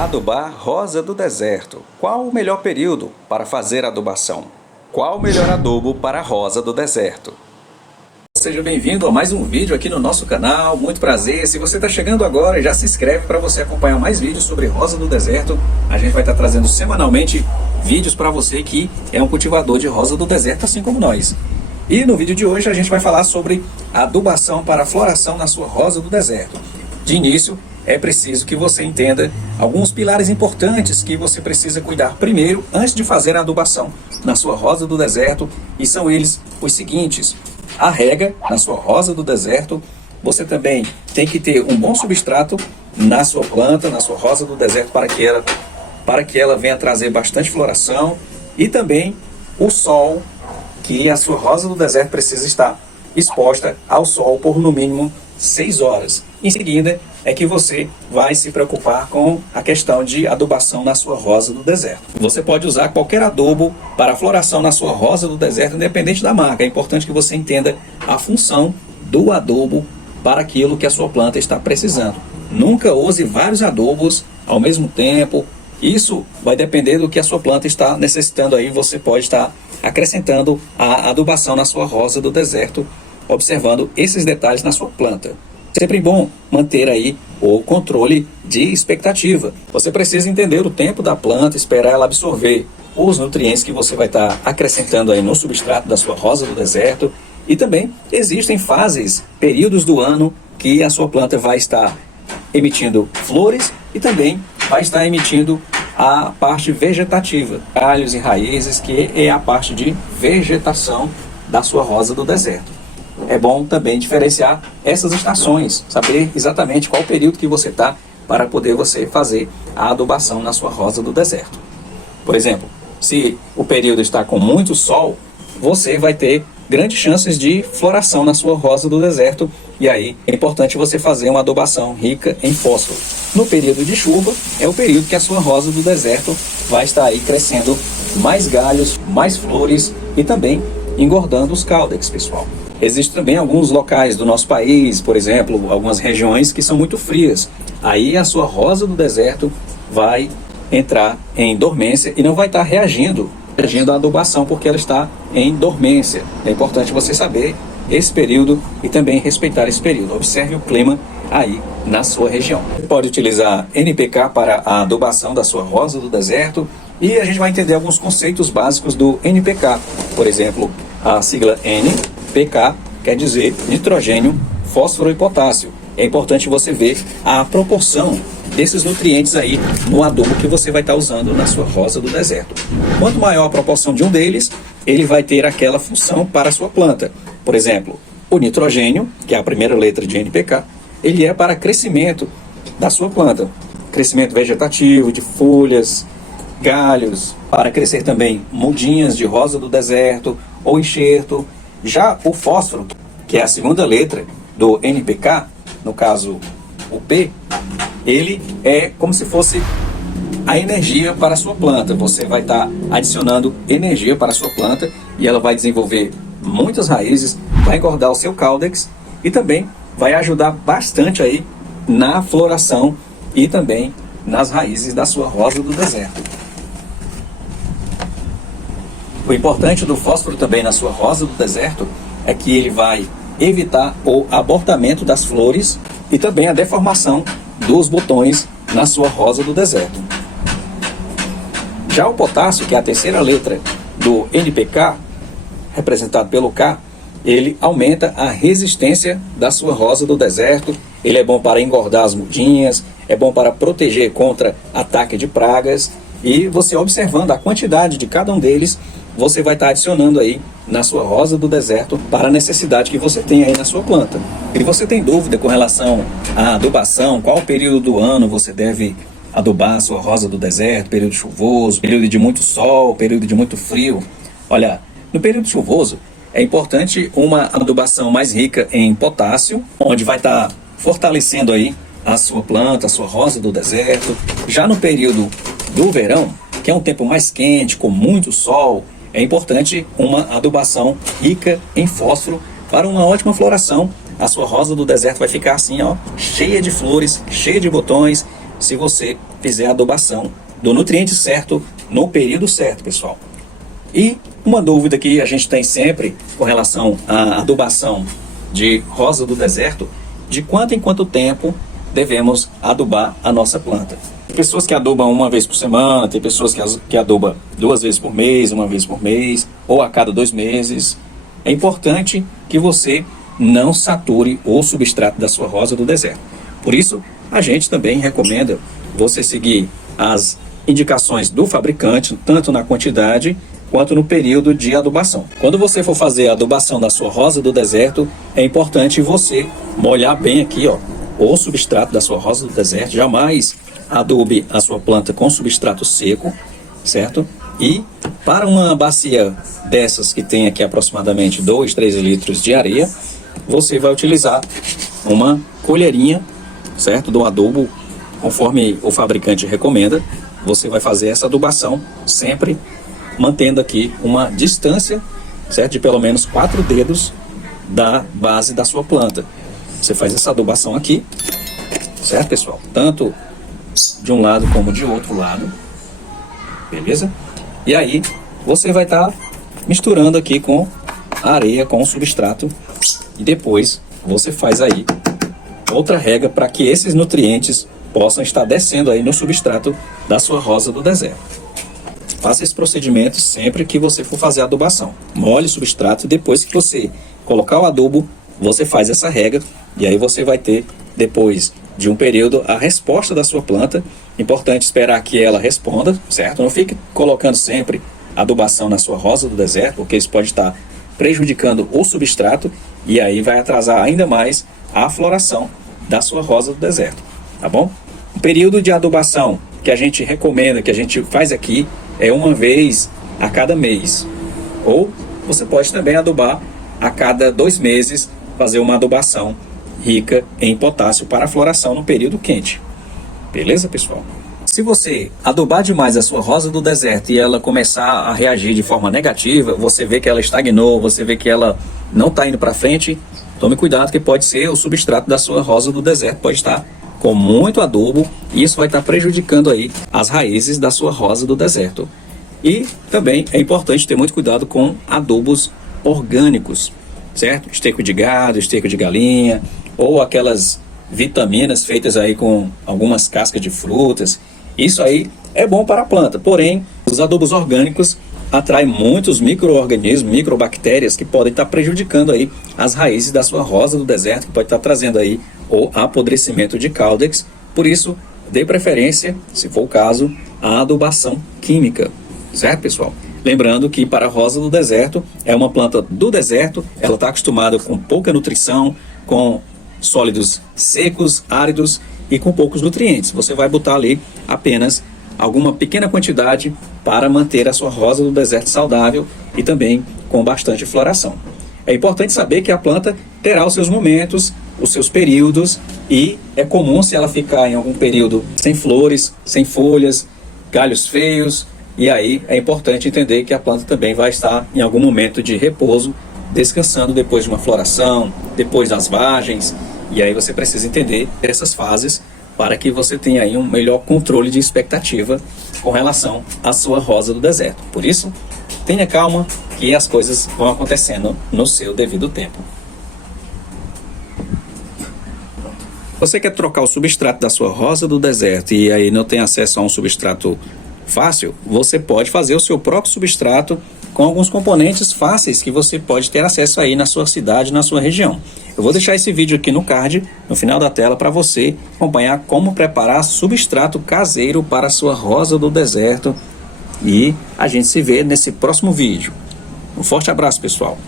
Adubar rosa do deserto. Qual o melhor período para fazer adubação? Qual o melhor adubo para a rosa do deserto? Seja bem-vindo a mais um vídeo aqui no nosso canal, muito prazer. Se você está chegando agora, já se inscreve para você acompanhar mais vídeos sobre rosa do deserto. A gente vai estar trazendo semanalmente vídeos para você que é um cultivador de rosa do deserto, assim como nós. E no vídeo de hoje a gente vai falar sobre adubação para a floração na sua rosa do deserto. De início, é preciso que você entenda alguns pilares importantes que você precisa cuidar primeiro antes de fazer a adubação na sua rosa do deserto, e são eles os seguintes: a rega na sua rosa do deserto. Você também tem que ter um bom substrato na sua planta, na sua rosa do deserto, para que ela venha trazer bastante floração, e também o sol, que a sua rosa do deserto precisa estar exposta ao sol por no mínimo 6 horas. Em seguida é que você vai se preocupar com a questão de adubação na sua rosa do deserto. Você pode usar qualquer adubo para a floração na sua rosa do deserto, independente da marca. É importante que você entenda a função do adubo para aquilo que a sua planta está precisando. Nunca use vários adubos ao mesmo tempo. Isso vai depender do que a sua planta está necessitando. Aí você pode estar acrescentando a adubação na sua rosa do deserto, observando esses detalhes na sua planta. Sempre bom manter aí o controle de expectativa. Você precisa entender o tempo da planta, esperar ela absorver os nutrientes que você vai estar acrescentando aí no substrato da sua rosa do deserto. E também existem fases, períodos do ano que a sua planta vai estar emitindo flores e também vai estar emitindo a parte vegetativa, galhos e raízes, que é a parte de vegetação da sua rosa do deserto. É bom também diferenciar essas estações, saber exatamente qual período que você está para poder você fazer a adubação na sua rosa do deserto. Por exemplo, se o período está com muito sol, você vai ter grandes chances de floração na sua rosa do deserto, e aí é importante você fazer uma adubação rica em fósforo. No período de chuva, é o período que a sua rosa do deserto vai estar aí crescendo mais galhos, mais flores e também engordando os caudex, pessoal. Existem também alguns locais do nosso país, por exemplo, algumas regiões que são muito frias. Aí a sua rosa do deserto vai entrar em dormência e não vai estar reagindo à adubação, porque ela está em dormência. É importante você saber esse período e também respeitar esse período. Observe o clima aí na sua região. Você pode utilizar NPK para a adubação da sua rosa do deserto, e a gente vai entender alguns conceitos básicos do NPK. Por exemplo, a sigla NPK quer dizer nitrogênio, fósforo e potássio. É importante você ver a proporção desses nutrientes aí no adubo que você vai estar usando na sua rosa do deserto. Quanto maior a proporção de um deles, ele vai ter aquela função para a sua planta. Por exemplo, o nitrogênio, que é a primeira letra de NPK, ele é para crescimento da sua planta. Crescimento vegetativo, de folhas, galhos, para crescer também mudinhas de rosa do deserto ou enxerto. Já o fósforo, que é a segunda letra do NPK, no caso o P, ele é como se fosse a energia para a sua planta. Você vai estar adicionando energia para a sua planta e ela vai desenvolver muitas raízes, vai engordar o seu caudex e também vai ajudar bastante aí na floração e também nas raízes da sua rosa do deserto. O importante do fósforo também na sua rosa do deserto é que ele vai evitar o abortamento das flores e também a deformação dos botões na sua rosa do deserto. Já o potássio, que é a terceira letra do NPK, representado pelo K, ele aumenta a resistência da sua rosa do deserto. Ele é bom para engordar as mudinhas, é bom para proteger contra ataque de pragas, e você observando a quantidade de cada um deles, você vai estar adicionando aí na sua rosa do deserto para a necessidade que você tem aí na sua planta. Se você tem dúvida com relação à adubação, qual período do ano você deve adubar a sua rosa do deserto, período chuvoso, período de muito sol, período de muito frio, olha, no período chuvoso é importante uma adubação mais rica em potássio, onde vai estar fortalecendo aí a sua planta, a sua rosa do deserto. Já no período do verão, que é um tempo mais quente, com muito sol, é importante uma adubação rica em fósforo para uma ótima floração. A sua rosa do deserto vai ficar assim, ó, cheia de flores, cheia de botões, se você fizer a adubação do nutriente certo no período certo, pessoal. E uma dúvida que a gente tem sempre com relação à adubação de rosa do deserto, de quanto em quanto tempo devemos adubar a nossa planta. Tem pessoas que adubam uma vez por semana, tem pessoas que adubam 2 vezes por mês, uma vez por mês, ou a cada 2 meses. É importante que você não sature o substrato da sua rosa do deserto. Por isso, a gente também recomenda você seguir as indicações do fabricante, tanto na quantidade quanto no período de adubação. Quando você for fazer a adubação da sua rosa do deserto, é importante você molhar bem aqui, ó, o substrato da sua rosa do deserto. Jamais adube a sua planta com substrato seco, certo? E para uma bacia dessas que tem aqui aproximadamente 2, 3 litros de areia, você vai utilizar uma colherinha, certo, do adubo, conforme o fabricante recomenda. Você vai fazer essa adubação sempre mantendo aqui uma distância, certo, de pelo menos 4 dedos da base da sua planta. Você faz essa adubação aqui, certo, pessoal? Tanto de um lado como de outro lado, beleza? E aí você vai estar misturando aqui com a areia, com o substrato, e depois você faz aí outra rega para que esses nutrientes possam estar descendo aí no substrato da sua rosa do deserto. Faça esse procedimento sempre que você for fazer a adubação. Molhe o substrato e depois que você colocar o adubo, você faz essa rega e aí você vai ter, depois de um período, a resposta da sua planta. Importante esperar que ela responda, certo? Não fique colocando sempre adubação na sua rosa do deserto, porque isso pode estar prejudicando o substrato e aí vai atrasar ainda mais a floração da sua rosa do deserto, tá bom? O período de adubação que a gente recomenda, que a gente faz aqui, é uma vez a cada mês. Ou você pode também adubar a cada 2 meses, fazer uma adubação rica em potássio para a floração no período quente. Beleza, pessoal? Se você adubar demais a sua rosa do deserto e ela começar a reagir de forma negativa, você vê que ela estagnou, você vê que ela não está indo para frente, tome cuidado que pode ser o substrato da sua rosa do deserto, pode estar com muito adubo e isso vai estar prejudicando aí as raízes da sua rosa do deserto. E também é importante ter muito cuidado com adubos orgânicos, certo? Esterco de gado, esterco de galinha, ou aquelas vitaminas feitas aí com algumas cascas de frutas. Isso aí é bom para a planta, porém os adubos orgânicos atraem muitos micro-organismos, microbactérias que podem estar prejudicando aí as raízes da sua rosa do deserto, que pode estar trazendo aí o apodrecimento de caudex. Por isso, dê preferência, se for o caso, à adubação química, certo, pessoal? Lembrando que para a rosa do deserto, é uma planta do deserto, ela está acostumada com pouca nutrição, com sólidos secos, áridos e com poucos nutrientes. Você vai botar ali apenas alguma pequena quantidade para manter a sua rosa do deserto saudável e também com bastante floração. É importante saber que a planta terá os seus momentos, os seus períodos, e é comum se ela ficar em algum período sem flores, sem folhas, galhos feios, e aí é importante entender que a planta também vai estar em algum momento de repouso, descansando depois de uma floração, depois das vagens, e aí você precisa entender essas fases para que você tenha aí um melhor controle de expectativa com relação à sua rosa do deserto. Por isso, tenha calma que as coisas vão acontecendo no seu devido tempo. Você quer trocar o substrato da sua rosa do deserto e aí não tem acesso a um substrato fácil? Você pode fazer o seu próprio substrato com alguns componentes fáceis que você pode ter acesso aí na sua cidade, na sua região. Eu vou deixar esse vídeo aqui no card, no final da tela, para você acompanhar como preparar substrato caseiro para a sua rosa do deserto. E a gente se vê nesse próximo vídeo. Um forte abraço, pessoal!